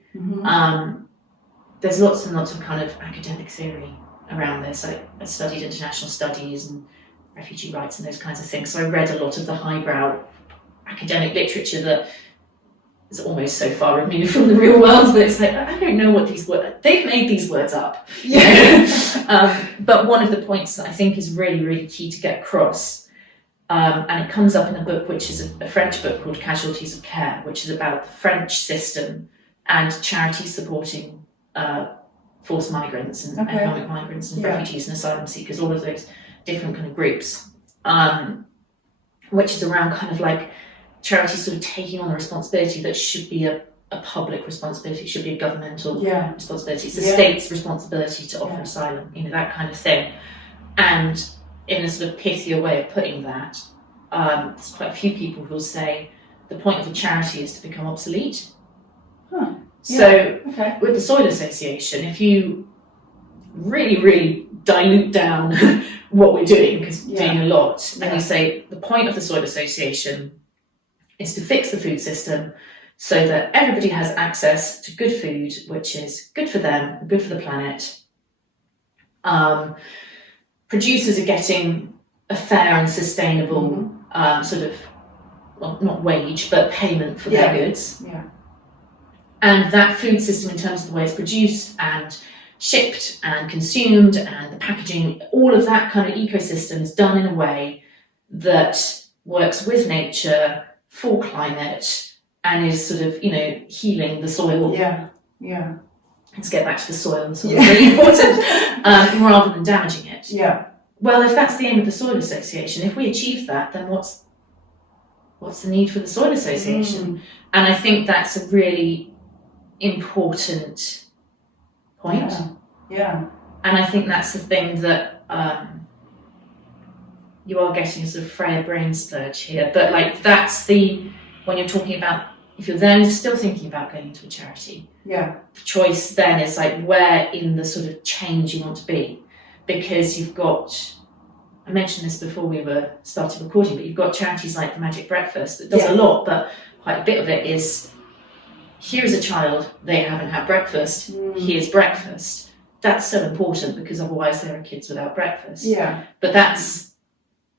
There's lots and lots of kind of academic theory around this. I studied international studies and refugee rights and those kinds of things. So I read a lot of the highbrow academic literature that is almost so far removed from the real world that it's like, I don't know what these words, they've made these words up. But one of the points that I think is really, really key to get across, and it comes up in a book which is a French book called Casualties of Care, which is about the French system and charities supporting forced migrants and economic migrants and refugees and asylum seekers, all of those different kind of groups, which is around kind of like charities sort of taking on the responsibility that should be a public responsibility, should be a governmental responsibility. It's the state's responsibility to offer asylum, you know, that kind of thing. And in a sort of pithier way of putting that, there's quite a few people who will say the point of a charity is to become obsolete. So with the Soil Association, if you really, really dilute down what we're doing, because we're doing a lot, and you say the point of the Soil Association is to fix the food system so that everybody has access to good food, which is good for them, good for the planet. Producers are getting a fair and sustainable sort of, well, not wage, but payment for their goods. And that food system, in terms of the way it's produced and shipped and consumed and the packaging, all of that kind of ecosystem is done in a way that works with nature, for climate, and is sort of, you know, healing the soil. Let's get back to the soil. The soil is really important, rather than damaging it. Well, if that's the aim of the Soil Association, if we achieve that, then what's the need for the Soil Association? And I think that's a really important point. And I think that's the thing that you are getting a sort of Freya brain splurge here. But like that's when you're talking about, if you're then still thinking about going into a charity, the choice then is like where in the sort of change you want to be. Because you've got, I mentioned this before we were started recording, but you've got charities like the Magic Breakfast that does a lot, but quite a bit of it is, here is a child, they haven't had breakfast, here's breakfast. That's so important because otherwise there are kids without breakfast. Yeah. But that's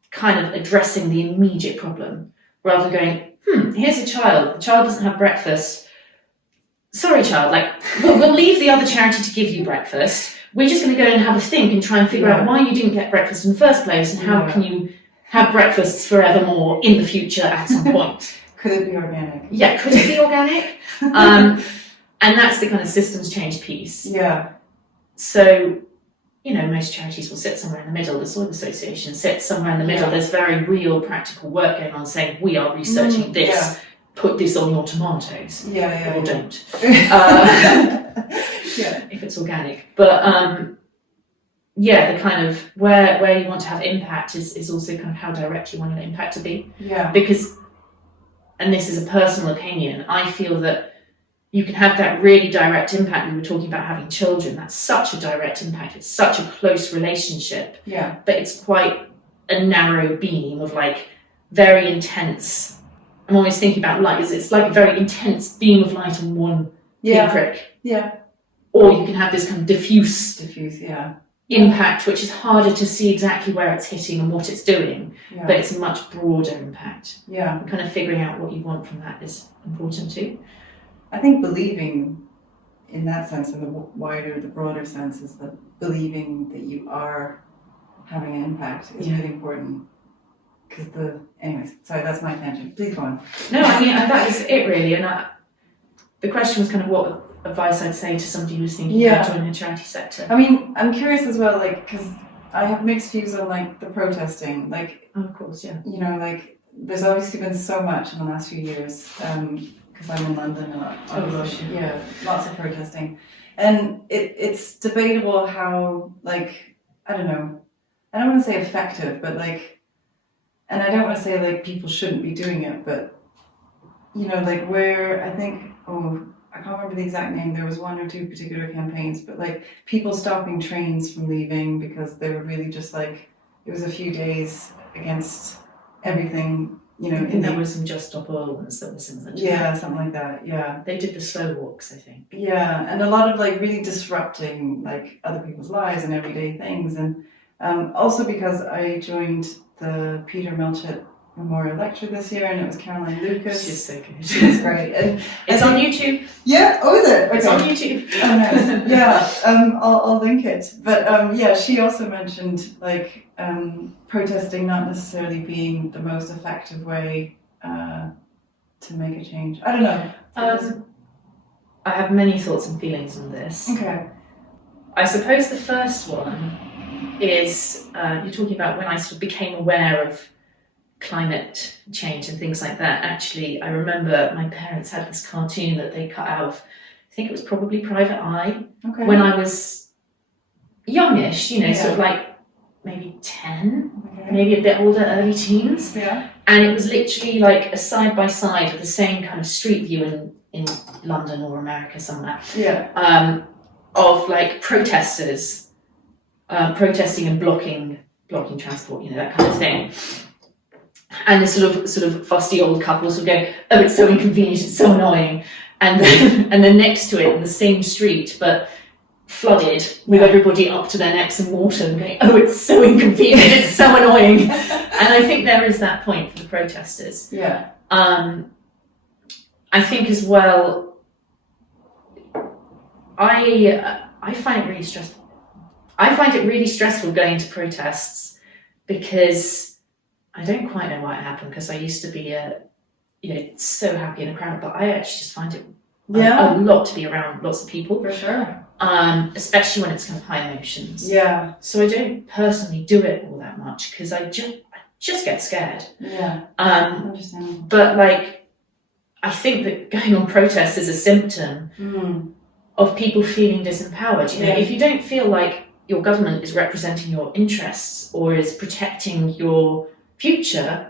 kind of addressing the immediate problem rather than going, here's a child, the child doesn't have breakfast. Sorry, child, like, we'll leave the other charity to give you breakfast. We're just going to go and have a think and try and figure out why you didn't get breakfast in the first place and how can you have breakfasts forevermore in the future at some point. Could it be organic? Yeah, could it be organic? And that's the kind of systems change piece. Yeah. So, you know, most charities will sit somewhere in the middle. The Soil Association sits somewhere in the middle. There's very real practical work going on saying, we are researching this. Yeah. Put this on your tomatoes. Or don't. If it's organic. But the kind of where you want to have impact is also kind of how direct you want your impact to be. Yeah. Because, and this is a personal opinion, I feel that you can have that really direct impact. We were talking about having children. That's such a direct impact. It's such a close relationship. Yeah. But it's quite a narrow beam of like very intense. I'm always thinking about light. It's like a very intense beam of light on one pinprick. Yeah. Or you can have this kind of diffuse impact, which is harder to see exactly where it's hitting and what it's doing, but it's a much broader impact. Yeah. And kind of figuring out what you want from that is important too. I think believing in that sense, in the broader sense, is that believing that you are having an impact is really important. Because anyways, sorry, that's my tangent. Please go on. No, I mean, that was it really. And the question was kind of what advice I'd say to somebody who's thinking about joining the charity sector. I mean, I'm curious as well, like, because I have mixed views on like the protesting. Like, of course, yeah. You know, like, there's obviously been so much in the last few years. Because I'm in London and lots of protesting, and it's debatable how, like, I don't want to say effective, but like. And I don't want to say like people shouldn't be doing it, but you know, like where I think, I can't remember the exact name. There was one or two particular campaigns, but like people stopping trains from leaving because they were really just like, it was a few days against everything, you know. I think there was some Just Stop Oil ones that were similar to that. Something like that, yeah. They did the slow walks, I think. Yeah, and a lot of like really disrupting like other people's lives and everyday things. And also because I joined the Peter Milchett Memorial Lecture this year, and it was Caroline Lucas. She's so good. She's great. And it's on YouTube. Yeah. Oh, is it? Okay. It's on YouTube. Oh, nice. Yeah. I'll link it. But she also mentioned like protesting not necessarily being the most effective way to make a change. I don't know. I have many thoughts and feelings on this. Okay. I suppose the first one is you're talking about when I sort of became aware of climate change and things like that. Actually, I remember my parents had this cartoon that they cut out of, I think it was probably Private Eye, when I was youngish, you know, sort of like maybe 10, maybe a bit older, early teens. Yeah. And it was literally like a side by side of the same kind of street view in London or America somewhere. Yeah. Of like protesters protesting and blocking transport, you know, that kind of thing. And this sort of fusty old couples would go, oh, it's so inconvenient, it's so annoying. And then next to it in the same street, but flooded with everybody up to their necks in water and going, oh, it's so inconvenient, it's so annoying. And I think there is that point for the protesters. Yeah. I think as well, I find it really stressful. I find it really stressful going to protests because I don't quite know why it happened, because I used to be so happy in a crowd, but I actually just find it a lot to be around lots of people. For sure. Especially when it's kind of high emotions. Yeah. So I don't personally do it all that much because I just get scared. Yeah. Understandable. But like, I think that going on protests is a symptom of people feeling disempowered. You know, if you don't feel like your government is representing your interests or is protecting your future,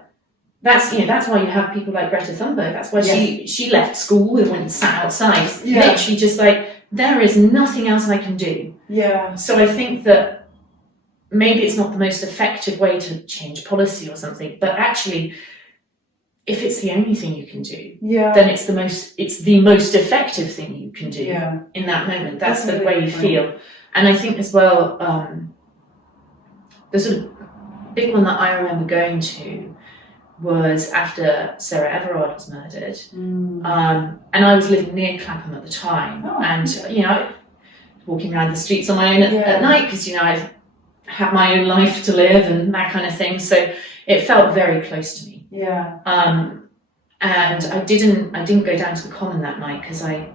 that's why you have people like Greta Thunberg. That's why she left school and went and sat outside. Literally just like, there is nothing else I can do. Yeah. So I think that maybe it's not the most effective way to change policy or something, but actually, if it's the only thing you can do, then it's the most effective thing you can do in that moment. That's the way you feel. And I think as well, the sort of big one that I remember going to was after Sarah Everard was murdered. And I was living near Clapham at the time. And, you know, walking around the streets on my own at night, because, you know, I had my own life to live and that kind of thing. So it felt very close to me. And I didn't go down to the Common that night because I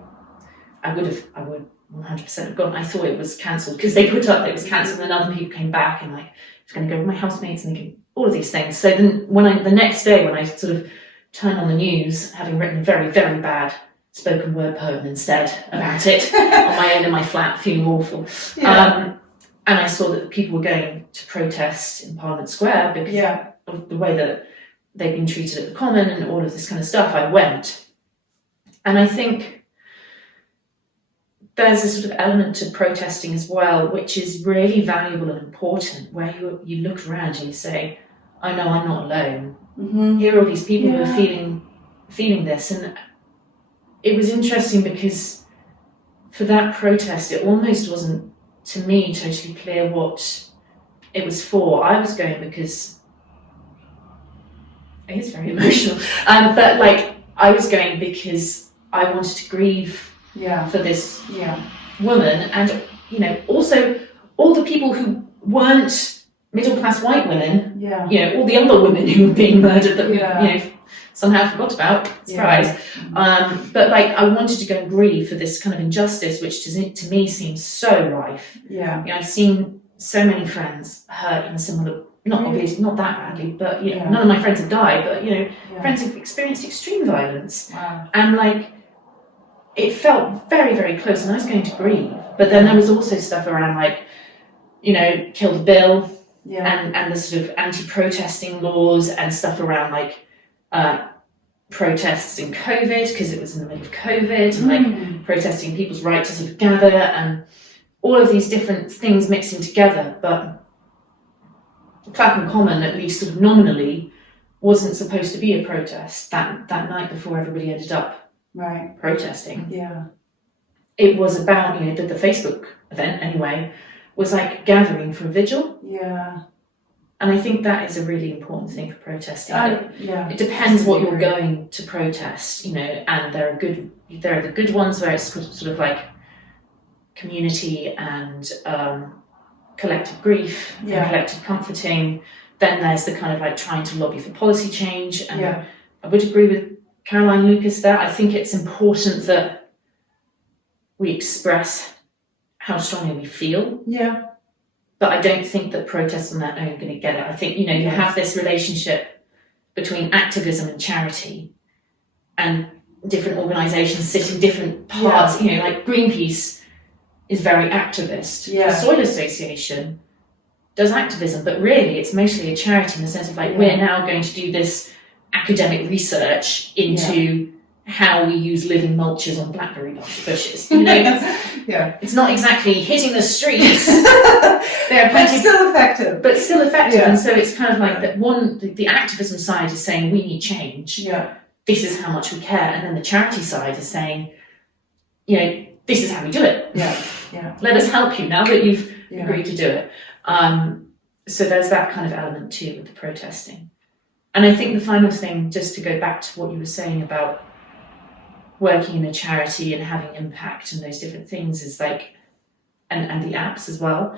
would 100% have gone. I thought it was cancelled because they put up that it was cancelled, and other people came back and like, I was going to go with my housemates and all of these things. So then the next day when I sort of turned on the news, having written a very, very bad spoken word poem instead about it on my own in my flat, feeling awful. And I saw that people were going to protest in Parliament Square because of the way that they've been treated at the Common and all of this kind of stuff. I went. And I think there's a sort of element to protesting as well, which is really valuable and important, where you look around and you say, oh no, I'm not alone. Here are all these people who are feeling this. And it was interesting because for that protest, it almost wasn't, to me, totally clear what it was for. I was going because it is very emotional, but like I was going because I wanted to grieve for this woman, and you know, also all the people who weren't middle class white women, you know, all the other women who were being murdered that we, you know, somehow forgot about. Surprise. But like I wanted to go and grieve for this kind of injustice, which to me seems so rife. You know, I've seen so many friends hurt in similar. Obviously not that badly, but you know, none of my friends have died, but you know, friends have experienced extreme violence. And like, it felt very, very close, and I was going to grieve. But then there was also stuff around like, you know, kill the bill, and the sort of anti-protesting laws and stuff around like protests in COVID, because it was in the middle of COVID, and like protesting people's right to sort of gather, and all of these different things mixing together. But Clapham Common, at least sort of nominally, wasn't supposed to be a protest that night before everybody ended up protesting. It was about, you know, the Facebook event anyway, was like gathering for a vigil. And I think that is a really important thing for protesting. It depends what you're going to protest, you know, and there are the good ones where it's sort of like community and collective grief and collective comforting. Then there's the kind of like trying to lobby for policy change, and I would agree with Caroline Lucas there. I think it's important that we express how strongly we feel, but I don't think that protests on their own are going to get it. I think, you know, you have this relationship between activism and charity, and different organisations sit in different parts, you know, like Greenpeace is very activist. The Soil Association does activism, but really it's mostly a charity in the sense of like, we're now going to do this academic research into how we use living mulches on blackberry bushes. You know, it's not exactly hitting the streets. There are plenty, but still effective. And so it's kind of like that one, the activism side is saying we need change. This is how much we care. And then the charity side is saying, you know, this is how we do it. Let us help you now that you've agreed to do it. So there's that kind of element too with the protesting. And I think the final thing, just to go back to what you were saying about working in a charity and having impact and those different things, is like, and the apps as well.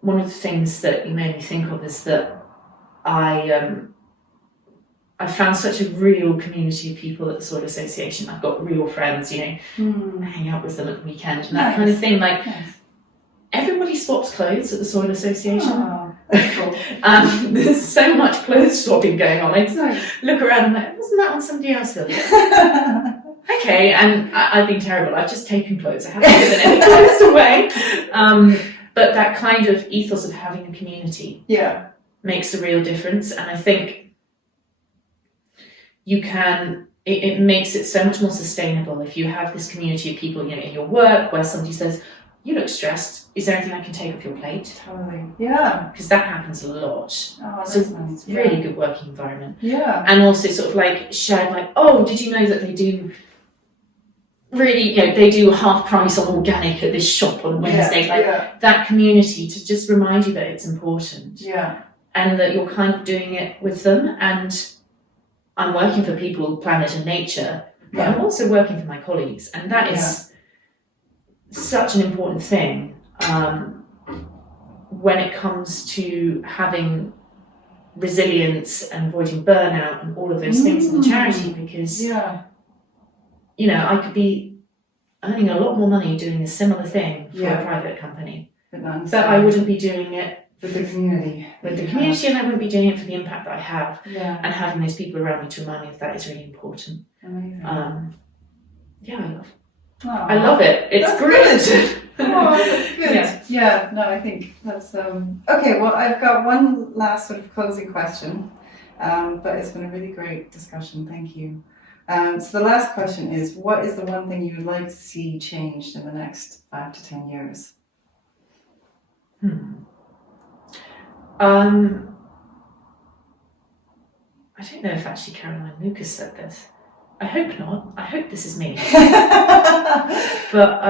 One of the things that you made me think of is that I found such a real community of people at the Soil Association. I've got real friends, you know, I hang out with them at the weekend and that kind of thing. Like, everybody swaps clothes at the Soil Association. Cool. There's so much clothes swapping going on. I look around and I'm like, wasn't that on somebody else? Okay, and I've been terrible. I've just taken clothes. I haven't given any clothes away. But that kind of ethos of having a community makes a real difference. And I think you can, it makes it so much more sustainable if you have this community of people, you know, in your work where somebody says, you look stressed. Is there anything I can take off your plate? Totally. Yeah. Because that happens a lot. Oh, that's So nice. it's really good working environment. Yeah. And also sort of like shared like, oh, did you know that they do really, you know, they do half price on organic at this shop on Wednesday? That community to just remind you that it's important. Yeah. And that you're kind of doing it with them. And I'm working for people, planet and nature, but I'm also working for my colleagues. And that is such an important thing when it comes to having resilience and avoiding burnout and all of those things in the charity, because you know, I could be earning a lot more money doing a similar thing for a private company, but I wouldn't be doing it with the community. And I wouldn't be doing it for the impact that I have, and having those people around me to remind me of that is really important. Amazing. I love it. It's great. Oh, that's good. Yeah, no, I think that's okay. Well, I've got one last sort of closing question, but it's been a really great discussion. Thank you. So the last question is, what is the one thing you would like to see changed in the next 5 to 10 years? I don't know if actually Caroline Lucas said this. I hope not. I hope this is me. But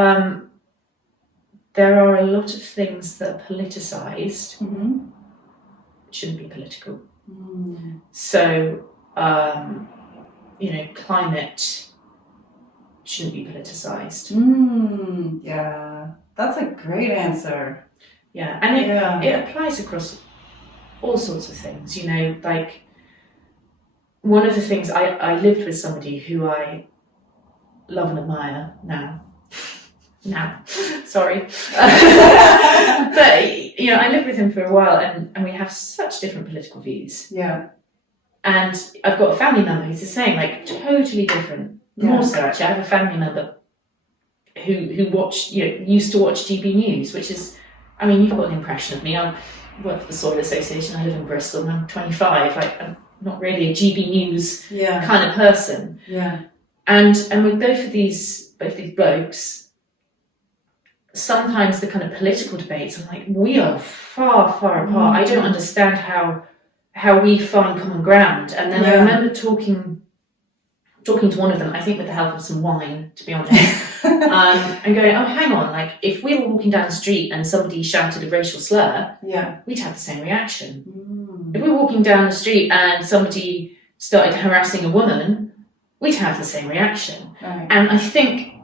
there are a lot of things that are politicised. Shouldn't be political. So, you know, climate shouldn't be politicised. Yeah, that's a great answer. Yeah, and it applies across all sorts of things, you know, like one of the things I lived with somebody who I love and admire now, sorry. But, you know, I lived with him for a while and we have such different political views. Yeah. And I've got a family member who's the same, like totally different. More so actually, I have a family member who watched, you know, used to watch GB News, which is, I mean, you've got an impression of me. I work for the Soil Association, I live in Bristol, and I'm 25. I'm not really a GB News kind of person. Yeah. And with both these blokes, sometimes the kind of political debates, I'm like, we are far, far apart. I don't understand how we find common ground. And then I remember talking to one of them, I think with the help of some wine, to be honest, and going, oh, hang on, like if we were walking down the street and somebody shouted a racial slur, we'd have the same reaction. If we were walking down the street and somebody started harassing a woman, we'd have the same reaction. Right. And I think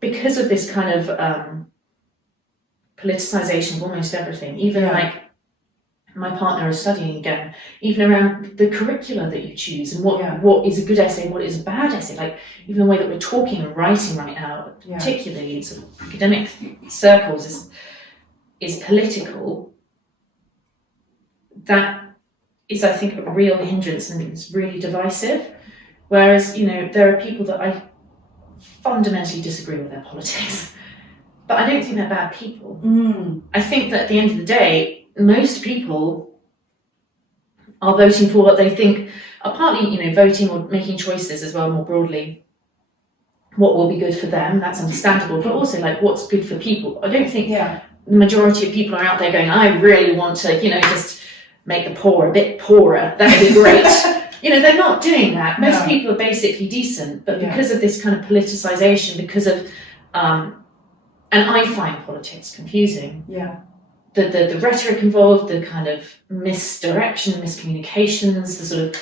because of this kind of politicization of almost everything, even like my partner is studying again, even around the curricula that you choose and what is a good essay, what is a bad essay, like even the way that we're talking and writing right now, particularly in sort of academic circles, is political. That is, I think, a real hindrance and it's really divisive. Whereas, you know, there are people that I fundamentally disagree with their politics, but I don't think they're bad people. I think that at the end of the day, most people are voting for what they think are partly, you know, voting or making choices as well more broadly. What will be good for them, that's understandable, but also like what's good for people. I don't think the majority of people are out there going, I really want to, you know, just make the poor a bit poorer. That would be great. You know, they're not doing that. Most people are basically decent, but because of this kind of politicization, because of, and I find politics confusing. The rhetoric involved, the kind of misdirection, miscommunications, the sort of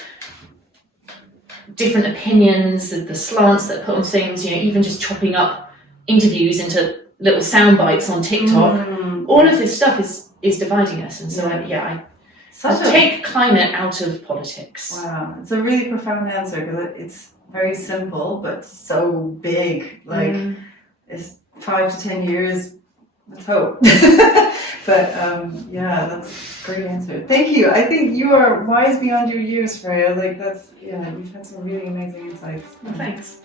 different opinions, the slants that put on things, you know, even just chopping up interviews into little sound bites on TikTok. All of this stuff is dividing us. And so, I take climate out of politics. Wow, it's a really profound answer because it's very simple, but so big. Like, it's 5 to 10 years, let's hope. But that's a great answer. Thank you. I think you are wise beyond your years, Freya. Like, that's, you've had some really amazing insights. Well, thanks.